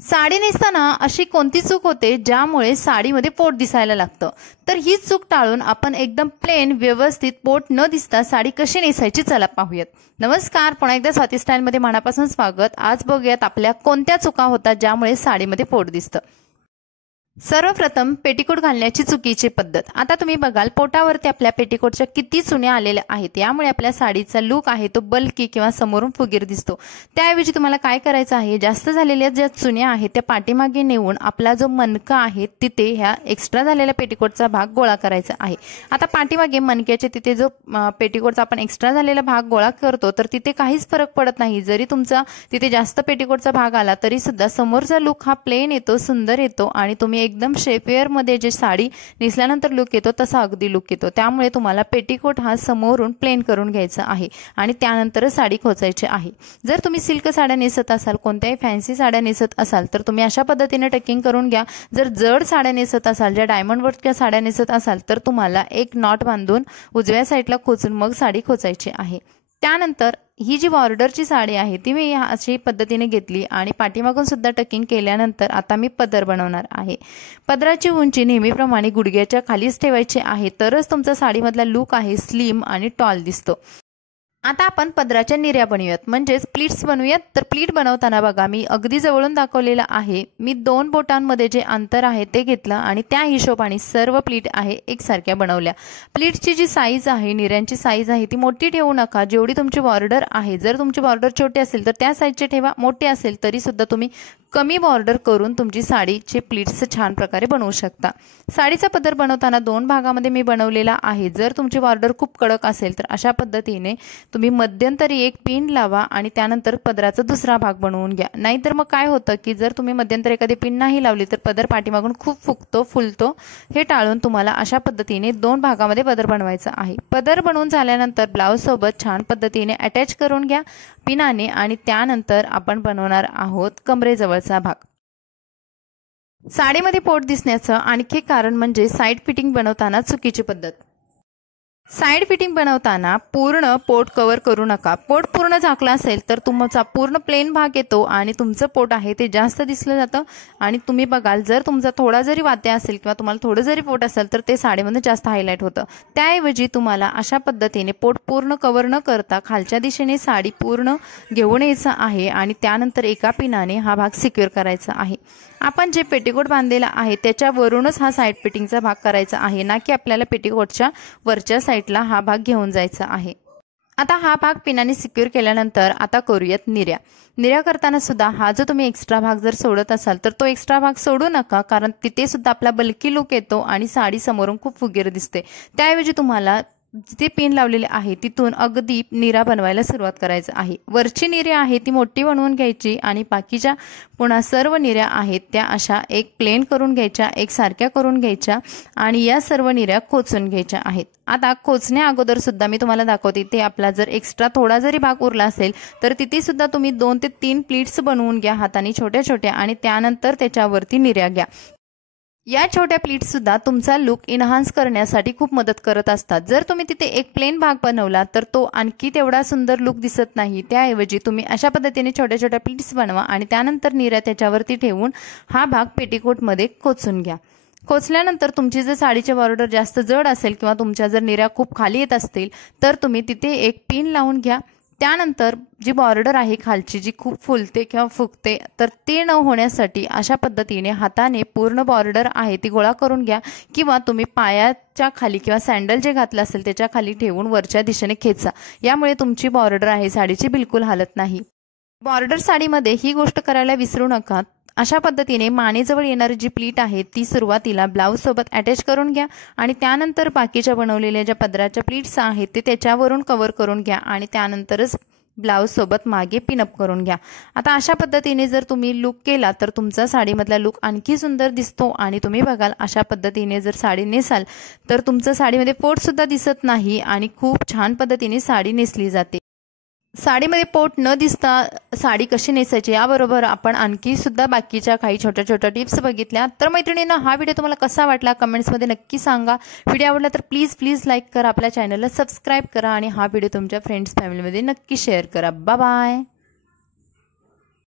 साडी नेसताना अशी कोणती चूक होते ज्यामुळे साडीमध्ये पोट दिसायला लागतं? तर ही चूक टाळून आपण एकदम प्लेन व्यवस्थित पोट न दिसता साडी कशी नेसायची चला पाहूयात। नमस्कार, पुन्हा एकदा स्वाती स्टाईलमध्ये मनापासून स्वागत। आज बघूयात आपल्या कोणत्या चुका होतात ज्यामुळे साडीमध्ये पोट दिसतं। सर्वप्रथम पेटीकोट घालण्याची चुकीची पद्धत। आता तुम्ही बघाल पोटावरती आपल्या पेटीकोटच्या किती चुन्या आलेल्या आहेत, यामुळे आपल्या साडीचा लुक आहे तो बल्की किंवा समोरून फुगीर दिसतो। त्याऐवजी तुम्हाला काय करायचं आहे, जास्त झालेल्या ज्या चुन्या आहेत त्या पाठीमागे नेऊन आपला जो मणका आहे तिथे ह्या एक्स्ट्रा झालेल्या पेटीकोटचा भाग गोळा करायचा आहे। आता पाठीमागे मणक्याच्या तिथे जो पेटीकोटचा आपण एक्स्ट्रा झालेला भाग गोळा करतो तर तिथे काहीच फरक पडत नाही। जरी तुमचा तिथे जास्त पेटीकोटचा भाग आला तरी सुद्धा समोरचा लुक हा प्लेन येतो, सुंदर येतो आणि तुम्ही एकदम शेपवेअर मध्ये जे साडी नेसल्यानंतर लुक येतो तसा अगदी लुक येतो। त्यामुळे तुम्हाला पेटीकोट हा समोरून प्लेन करून घ्यायचा आहे आणि त्यानंतर साडी खोचायची आहे। जर तुम्ही सिल्क साड्या नेसत असाल, कोणत्याही फॅन्सी साड्या नेसत असाल तर तुम्ही अशा पद्धतीने टकिंग करून घ्या। जर जड साड्या नेसत असाल, ज्या डायमंड वर्कच्या साड्या नेसत असाल तर तुम्हाला एक नॉट बांधून उजव्या साईडला खोचून मग साडी खोचायची आहे। त्यानंतर ही जी बॉर्डरची साडी आहे ती मी अशी पद्धतीने घेतली आणि पाठीमागून सुद्धा टकिंग केल्यानंतर आता मी पदर बनवणार आहे। पदराची उंची नेहमीप्रमाणे गुडघ्याच्या खालीच ठेवायची आहे, तरच तुमचा साडीमधला लुक आहे स्लिम आणि टॉल दिसतो। आता आपण पदराच्या निर्या बनवूयात, म्हणजे प्लीट्स बनवूयात। तर प्लीट बनवताना बघा मी अगदी जवळून दाखवलेलं आहे। मी 2 बोटांमध्ये जे अंतर आहे ते घेतलं आणि त्या हिशोबाने सर्व प्लीट आहे एकसारख्या बनवल्या। प्लीटची जी साईज आहे, निर्यांची साईज आहे ती मोठी ठेवू नका, जेवढी तुमची बॉर्डर आहे। जर तुमची बॉर्डर छोटी असेल तर त्या साईजचे ठेवा, मोठी असेल तरी सुद्धा तुम्ही कमी बॉर्डर करून तुमची साडीचे प्लीट्स छान प्रकारे बनवू शकता। साडीचा पदर बनवताना 2 भागामध्ये मी बनवलेला आहे। जर तुमची बॉर्डर खूप कडक असेल तर अशा पद्धतीने तुम्ही मध्यंतरी एक पिन लावा आणि त्यानंतर पदराचा दुसरा भाग बनवून घ्या। नाहीतर मग काय होतं की जर तुम्ही मध्यंतरी एखादी पिन नाही लावली तर पदर पाठीमागून खूप फुलतो। हे टाळून तुम्हाला अशा पद्धतीने 2 भागामध्ये पदर बनवायचा आहे। पदर बनवून झाल्यानंतर ब्लाउज सोबत छान पद्धतीने अटॅच करून घ्या पिनाने आणि त्यानंतर आपण बनवणार आहोत कमरेजवळचा भाग। साडीमध्ये पोट दिसण्याचं आणखी कारण म्हणजे साइड फिटिंग बनवताना चुकीची पद्धत। साइड फिटिंग बनवताना पूर्ण पोट कव्हर करू नका। पोट पूर्ण झाकला असेल तर तुमचा पूर्ण प्लेन भाग येतो आणि तुमचं पोट आहे ते जास्त दिसलं जातं। आणि तुम्ही बघाल जर तुमचा थोडा जरी वात्या असेल किंवा तुम्हाला थोडं जरी पोट असेल तर ते साडीमध्ये जास्त हायलाइट होतं। त्याऐवजी तुम्हाला अशा पद्धतीने पोट पूर्ण कव्हर न करता खालच्या दिशेने साडी पूर्ण घेऊन यायचं आहे आणि त्यानंतर एका पिनाने हा भाग सिक्युअर करायचा आहे। आपण जे पेटीकोट बांधलेला आहे त्याच्यावरूनच हा साइड फिटिंगचा भाग करायचा आहे, ना की आपल्याला पेटीकोटच्या वरच्या साईडला हा भाग घेऊन जायचा आहे। आता हा भाग पिनाने सिक्युअर केल्यानंतर आता करूयात निर्या। निर्या करताना सुद्धा हा जो तुम्ही एक्स्ट्रा भाग जर सोडत असाल तर तो एक्स्ट्रा भाग सोडू नका, कारण तिथे सुद्धा आपला बल्की लुक येतो आणि साडी समोरून खूप फुगीर दिसते। त्याऐवजी तुम्हाला जिथे पिन लावलेले आहे तिथून अगदी निरा बनवायला सुरुवात करायचं आहे। वरची निर्या आहे ती मोठी बनवून घ्यायची आणि बाकीच्या पुन्हा सर्व निर्या आहेत त्या अशा एक प्लेन करून घ्यायच्या, एकसारख्या करून घ्यायच्या आणि या सर्व निर्या खोचून घ्यायच्या आहेत। आता खोचण्या अगोदर सुद्धा मी तुम्हाला दाखवते, ते आपला जर एक्स्ट्रा थोडा जरी भाग उरला असेल तर तिथे सुद्धा तुम्ही 2 ते 3 प्लीट्स बनवून घ्या हाताने छोट्या छोट्या आणि त्यानंतर त्याच्यावरती निर्या घ्या। या छोट्या प्लीट्स सुद्धा तुमचा लुक इन्हान्स करण्यासाठी खूप मदत करत असतात। जर तुम्ही तिथे एक प्लेन भाग बनवला तर तो आणखी तेवढा सुंदर लुक दिसत नाही। त्याऐवजी तुम्ही अशा पद्धतीने छोट्या छोट्या प्लीट्स बनवा आणि त्यानंतर निर्या त्याच्यावरती ठेवून हा भाग पेटीकोटमध्ये खोचून घ्या। खोचल्यानंतर तुमची जर साडीचे बॉर्डर जास्त जड असेल किंवा तुमच्या जर निर्या खूप खाली येत असतील तर तुम्ही तिथे एक पिन लावून घ्या। त्यानंतर जी बॉर्डर आहे खालची जी खूप फुलते किंवा फुगते तर ते न होण्यासाठी अशा पद्धतीने हाताने पूर्ण बॉर्डर आहे ती गोळा करून घ्या किंवा तुम्ही पायाच्या खाली किंवा सॅन्डल जे घातलं असेल त्याच्या खाली ठेवून वरच्या दिशेने खेचा। यामुळे तुमची बॉर्डर आहे साडीची बिलकुल हालत नाही। बॉर्डर साडीमध्ये ही गोष्ट करायला विसरू नका। अशा पद्धतीने मानेजवळ येणारी जी प्लीट आहे ती सुरुवातीला ब्लाउज सोबत अटॅच करून घ्या आणि त्यानंतर बाकीच्या बनवलेल्या ज्या पदराच्या प्लीट्स आहेत ते त्याच्यावरून कव्हर करून घ्या आणि त्यानंतरच ब्लाउज सोबत मागे पिनअप करून घ्या। आता अशा पद्धतीने जर तुम्ही लुक केला तर तुमचा साडीमधला लुक आणखी सुंदर दिसतो आणि तुम्ही बघाल अशा पद्धतीने जर साडी नेसाल तर तुमचं साडीमध्ये पोट सुद्धा दिसत नाही आणि खूप छान पद्धतीने साडी नेसली जाते। साडीमध्ये पोट न दिसता साडी कशी नेसायची याबरोबर आपण आणखी सुद्धा बाकीच्या काही छोट्या छोट्या टिप्स बघितल्या। तर मैत्रिणींनो, हा व्हिडिओ तुम्हाला कसा वाटला कमेंट्समध्ये नक्की सांगा। व्हिडिओ आवडला तर प्लीज लाईक करा, आपल्या चॅनलला सबस्क्राईब करा आणि हा व्हिडिओ तुमच्या फ्रेंड्स फॅमिलीमध्ये नक्की शेअर करा। Bye bye.